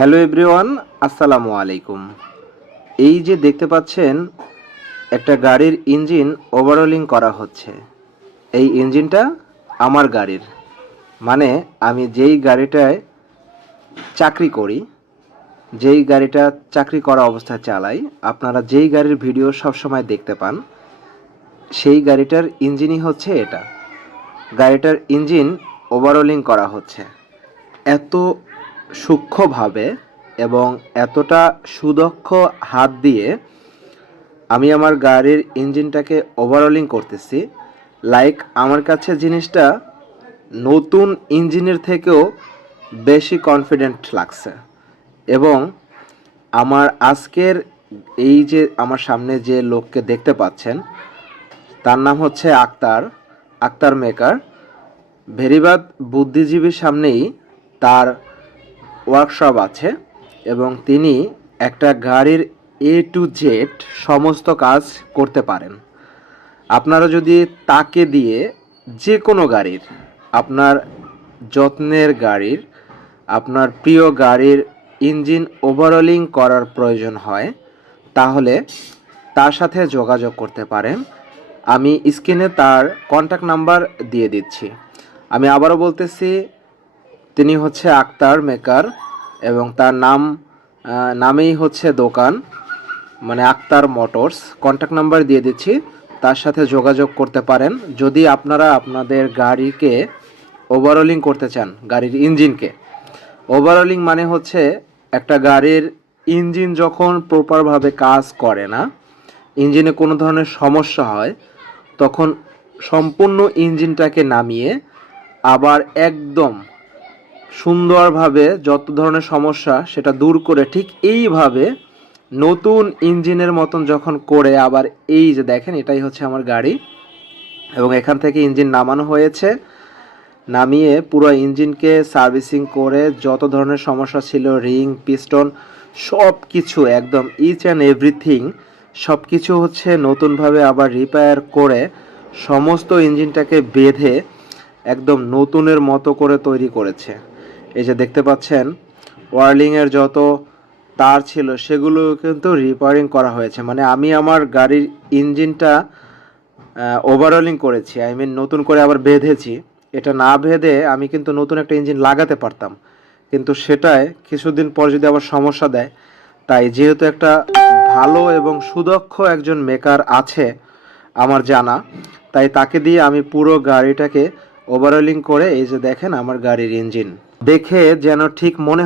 Hello everyone, আসসালামু আলাইকুম। এই যে দেখতে পাচ্ছেন একটা গাড়ির ইঞ্জিন ওভারহলিং করা হচ্ছে। এই ইঞ্জিনটা আমার গাড়ির, মানে আমি যেই গাড়িটায় চাকরি করি, যেই গাড়িটা চাকরি করা অবস্থায় চালাই, আপনারা যেই গাড়ির ভিডিও সবসময় দেখতে পান, সেই গাড়িটার ইঞ্জিনই হচ্ছে এটা। গাড়িটার ইঞ্জিন ওভারহলিং করা হচ্ছে এত সূক্ষ্মভাবে এবং এতটা সুদক্ষ হাত দিয়ে আমি আমার গাড়ির ইঞ্জিনটাকে ওভারহলিং করতেছি। লাইক আমার কাছে জিনিসটা নতুন ইঞ্জিনের থেকেও বেশি কনফিডেন্ট লাগছে। এবং আমার আজকের এই যে আমার সামনে যে লোককে দেখতে পাচ্ছেন, তার নাম হচ্ছে আক্তার মেকার। ভেরিবাদ বুদ্ধিজীবীর সামনেই তার ওয়ার্কশপ আছে এবং তিনি একটা গাড়ির এ টু জেড সমস্ত কাজ করতে পারেন। আপনারা যদি তাকে দিয়ে যে কোনো গাড়ির, আপনার যত্নের গাড়ির, আপনার প্রিয় গাড়ির ইঞ্জিন ওভারহলিং করার প্রয়োজন হয়, তাহলে তার সাথে যোগাযোগ করতে পারেন। আমি স্ক্রিনে তার কন্ট্যাক্ট নাম্বার দিয়ে দিচ্ছি। আমি আবারও বলতেছি, তিনি হচ্ছে আক্তার মেকার এবং তার নামেই হচ্ছে দোকান, মানে আক্তার মোটরস। কন্ট্যাক্ট নাম্বার দিয়ে দিচ্ছি, তার সাথে যোগাযোগ করতে পারেন যদি আপনারা আপনাদের গাড়িকে ওভারহলিং করতে চান। গাড়ির ইঞ্জিনকে ওভারহলিং মানে হচ্ছে একটা গাড়ির ইঞ্জিন যখন প্রপারভাবে কাজ করে না, ইঞ্জিনে কোনো ধরনের সমস্যা হয়, তখন সম্পূর্ণ ইঞ্জিনটাকে নামিয়ে আবার একদম সুন্দরভাবে যত ধরনের সমস্যা সেটা দূর করে ঠিক এইভাবে নতুন ইঞ্জিনের মতন যখন করে আবার এই যে দেখেন, এটাই হচ্ছে আমার গাড়ি এবং এখান থেকে ইঞ্জিন নামানো হয়েছে। নামিয়ে পুরো ইঞ্জিনকে সার্ভিসিং করে যত ধরনের সমস্যা ছিল, রিং, পিস্টন, সব কিছু একদম ইচ অ্যান্ড এভরিথিং সব কিছু হচ্ছে নতুনভাবে আবার রিপেয়ার করে সমস্ত ইঞ্জিনটাকে বেঁধে একদম নতুনের মতো করে তৈরি করেছে। এই যে দেখতে পাচ্ছেন ওয়ারলিংয়ের যত তার ছিল সেগুলো কিন্তু রিপেয়ারিং করা হয়েছে। মানে আমি আমার গাড়ির ইঞ্জিনটা ওভারহলিং করেছি, আই মিন নতুন করে আবার বেঁধেছি। এটা না বেঁধে আমি কিন্তু নতুন একটা ইঞ্জিন লাগাতে পারতাম, কিন্তু সেটায় কিছুদিন পর যদি আবার সমস্যা দেয়, তাই যেহেতু একটা ভালো এবং সুদক্ষ একজন মেকার আছে আমার জানা, তাই তাকে দিয়ে আমি পুরো গাড়িটাকে ওভারহলিং করে এই যে দেখেন আমার গাড়ির ইঞ্জিন দেখে যেন ঠিক মনে